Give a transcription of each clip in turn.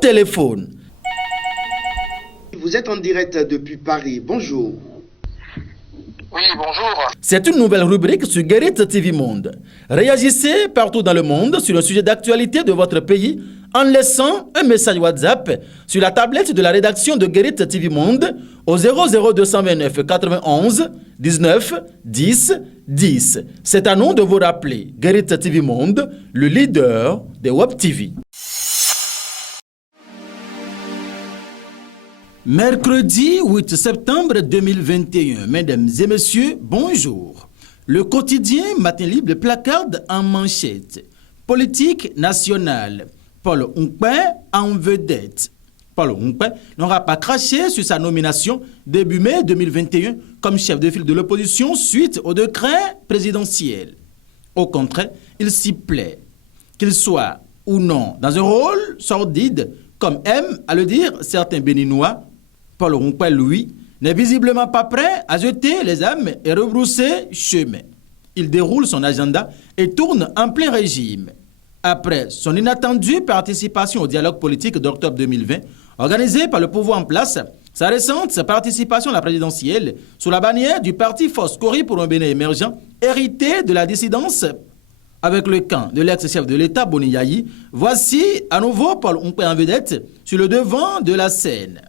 téléphone. Vous êtes en direct depuis Paris. Bonjour. Oui, bonjour. C'est une nouvelle rubrique sur Guérit TV Monde. Réagissez partout dans le monde sur le sujet d'actualité de votre pays en laissant un message WhatsApp sur la tablette de la rédaction de Guérit TV Monde au 00229 91 19 10 10. C'est à nous de vous rappeler Guérit TV Monde, le leader des Web TV. Mercredi 8 septembre 2021, mesdames et messieurs, bonjour. Le quotidien Matin Libre placarde en manchette. Politique nationale. Paul Onkpin en vedette. Paul Onkpin n'aura pas craché sur sa nomination début mai 2021 comme chef de file de l'opposition suite au décret présidentiel. Au contraire, il s'y plaît. Qu'il soit ou non dans un rôle sordide, comme aiment à le dire certains Béninois, Paul Onkpin, lui, n'est visiblement pas prêt à jeter les âmes et rebrousser chemin. Il déroule son agenda et tourne en plein régime. Après son inattendue participation au dialogue politique d'octobre 2020, organisé par le pouvoir en place, sa récente participation à la présidentielle sous la bannière du parti Foscori pour un Bénin émergent, hérité de la dissidence avec le camp de l'ex-chef de l'État Boni Yayi, voici à nouveau Paul Onkpin en vedette sur le devant de la scène.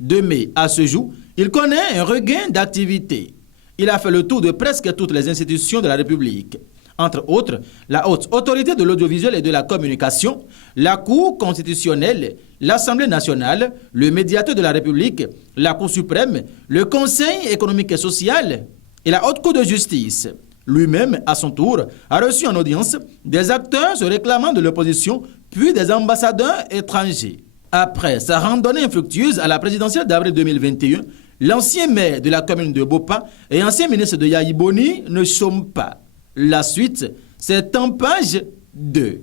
De mai à ce jour, il connaît un regain d'activité. Il a fait le tour de presque toutes les institutions de la République. Entre autres, la haute autorité de l'audiovisuel et de la communication, la Cour constitutionnelle, l'Assemblée nationale, le médiateur de la République, la Cour suprême, le Conseil économique et social et la Haute Cour de justice. Lui-même, à son tour, a reçu en audience des acteurs se réclamant de l'opposition, puis des ambassadeurs étrangers. Après sa randonnée infructueuse à la présidentielle d'avril 2021, l'ancien maire de la commune de Bopa et ancien ministre de Yayi Boni ne chôment pas. La suite, c'est en page 2.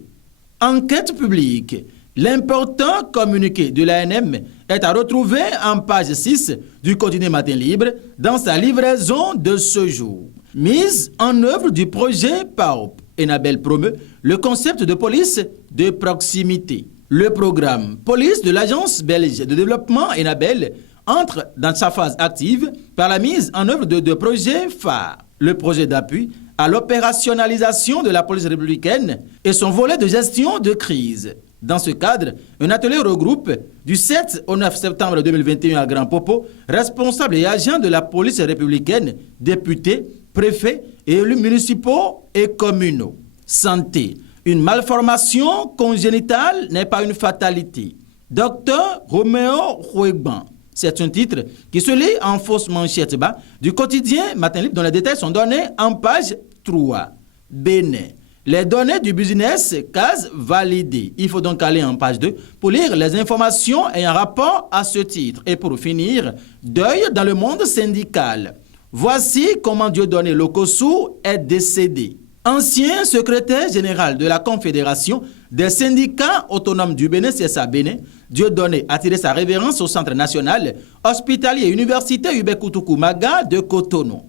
Enquête publique. L'important communiqué de l'ANM est à retrouver en page 6 du quotidien Matin Libre dans sa livraison de ce jour. Mise en œuvre du projet PAOP. Enabel promeut le concept de police de proximité. Le programme Police de l'Agence belge de développement Enabel entre dans sa phase active par la mise en œuvre de deux projets phares. Le projet d'appui à l'opérationnalisation de la police républicaine et son volet de gestion de crise. Dans ce cadre, un atelier regroupe du 7 au 9 septembre 2021 à Grand Popo, responsables et agents de la police républicaine, députés, préfets et élus municipaux et communaux. Santé. Une malformation congénitale n'est pas une fatalité. Docteur Roméo Rouegban. C'est un titre qui se lit en fausse manchette bas du quotidien Matin Libre dont les détails sont donnés en page 3. Bénin. Les données du business case validées. Il faut donc aller en page 2 pour lire les informations ayant rapport à ce titre. Et pour finir, deuil dans le monde syndical. Voici comment Dieudonné Lokossou est décédé. Ancien secrétaire général de la Confédération des syndicats autonomes du Bénin, CSA Bénin, Dieudonné a tiré sa révérence au Centre national hospitalier et universitaire Ubekoutougou Maga de Cotonou.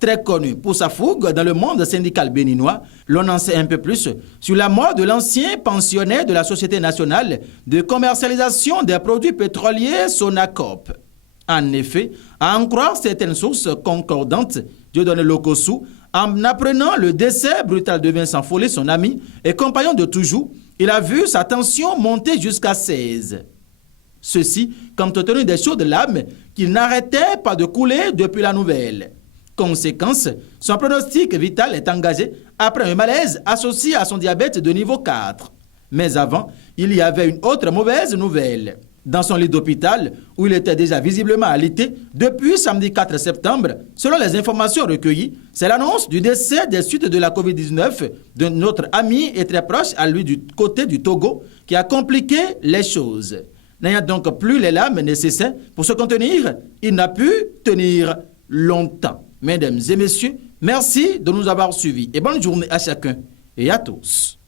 Très connu pour sa fougue dans le monde syndical béninois, l'on en sait un peu plus sur la mort de l'ancien pensionnaire de la Société nationale de commercialisation des produits pétroliers Sonacop. En effet, à en croire certaines sources concordantes, Dieudonné Lokossou, en apprenant le décès brutal de Vincent Follet, son ami et compagnon de toujours, il a vu sa tension monter jusqu'à 16. Ceci compte tenu des chaudes larmes qu'il n'arrêtait pas de couler depuis la nouvelle. Conséquence, son pronostic vital est engagé après un malaise associé à son diabète de niveau 4. Mais avant, il y avait une autre mauvaise nouvelle. Dans son lit d'hôpital, où il était déjà visiblement alité depuis samedi 4 septembre, selon les informations recueillies, c'est l'annonce du décès des suites de la COVID-19 de notre ami et très proche à lui du côté du Togo qui a compliqué les choses. N'ayant donc plus les larmes nécessaires pour se contenir, il n'a pu tenir longtemps. Mesdames et messieurs, merci de nous avoir suivis et bonne journée à chacun et à tous.